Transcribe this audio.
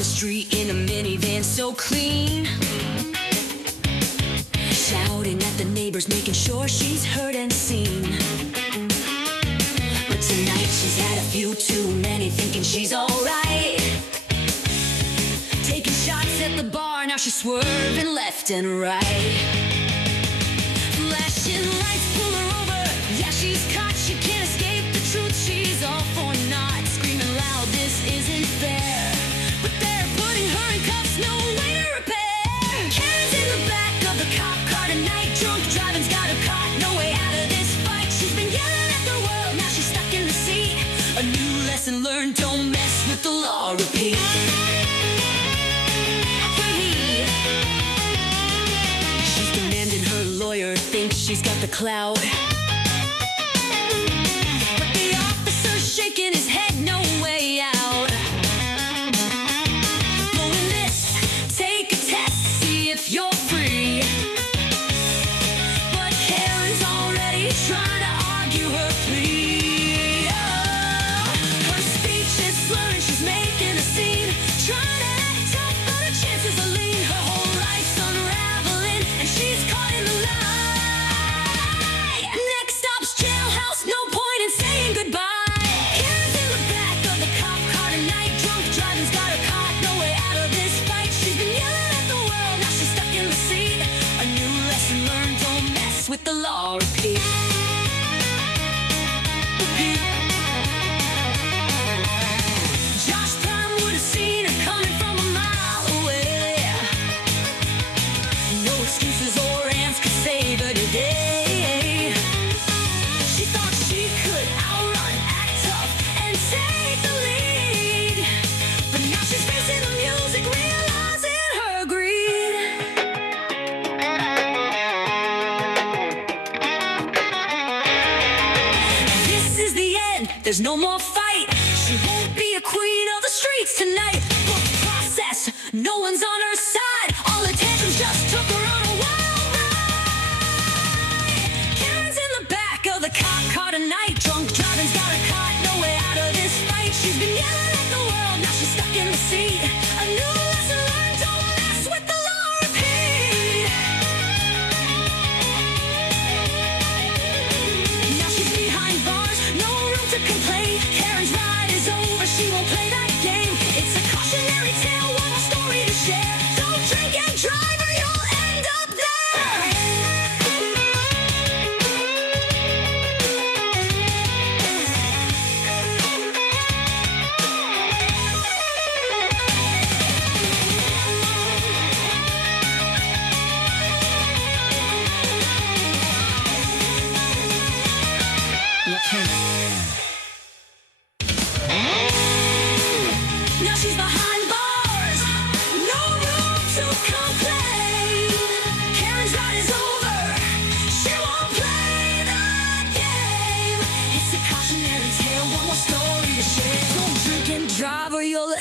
the street in a minivan so clean, shouting at the neighbors, making sure she's heard and seen. But tonight she's had a few too many, thinking she's alright, taking shots at the bar. Now she's swerving left and right. Flashing lights pull her over. Yeah, she's caught, she can't escape the truth. She's all for naught, screaming loud, this isn't fair. But they're putting her in cuffs, no way to repair. Karen's in the back of the cop car tonight, drunk driving's got her caught, no way out of this fight. She's been yelling at the world, now she's stuck in the seat. A new lesson learned, don't mess with the law, repeat. She's demanding her lawyer, thinks she's got the clout, but the officer's shaking his head, no way out. Blowing this, take a test, see if you're free. But Karen's already trying to argue her plea. Oh, her speech is slurring, she's making a scene, trying to act tough, but her chances are lean. Her whole life's unraveling, and she's caught in the lie. Next stop's jailhouse, no point in saying goodbye. Karen's in the back of the cop car tonight, drunk driving's got her caught, no way out of this fight. She's been yelling at the world, now she's stuck in the seat. A new lesson learned, don't mess with the law, repeat. Repeat. Josh Prime would have seen her coming from a mile away. No excuses or ants could save her today. She thought she could outrun, act tough, and take the lead. But now she's facing the music, realizing her greed. This is the end, there's no more fight. She won't be a queen of the streets tonight. Book process, no one's on her side. All the tantrums just took her on a wild ride. Karen's in the back of the cop car tonight, drunk driving's got her caught, no way out of this fight. She's been yelling at the world, now she's stuck in the seat. A new lesson learned, don't mess with the law, repeat. Now she's behind bars, no room to complain. Karen's ride is over, she won't play that game. It's a cautionary tale, one more story to share. Don't drink and drive or you'll end up there. Now she's behind bars, no room to complain. Karen's ride is over, she won't play the game. It's a cautionary tale, one more story to share. Don't drink and drive or you'll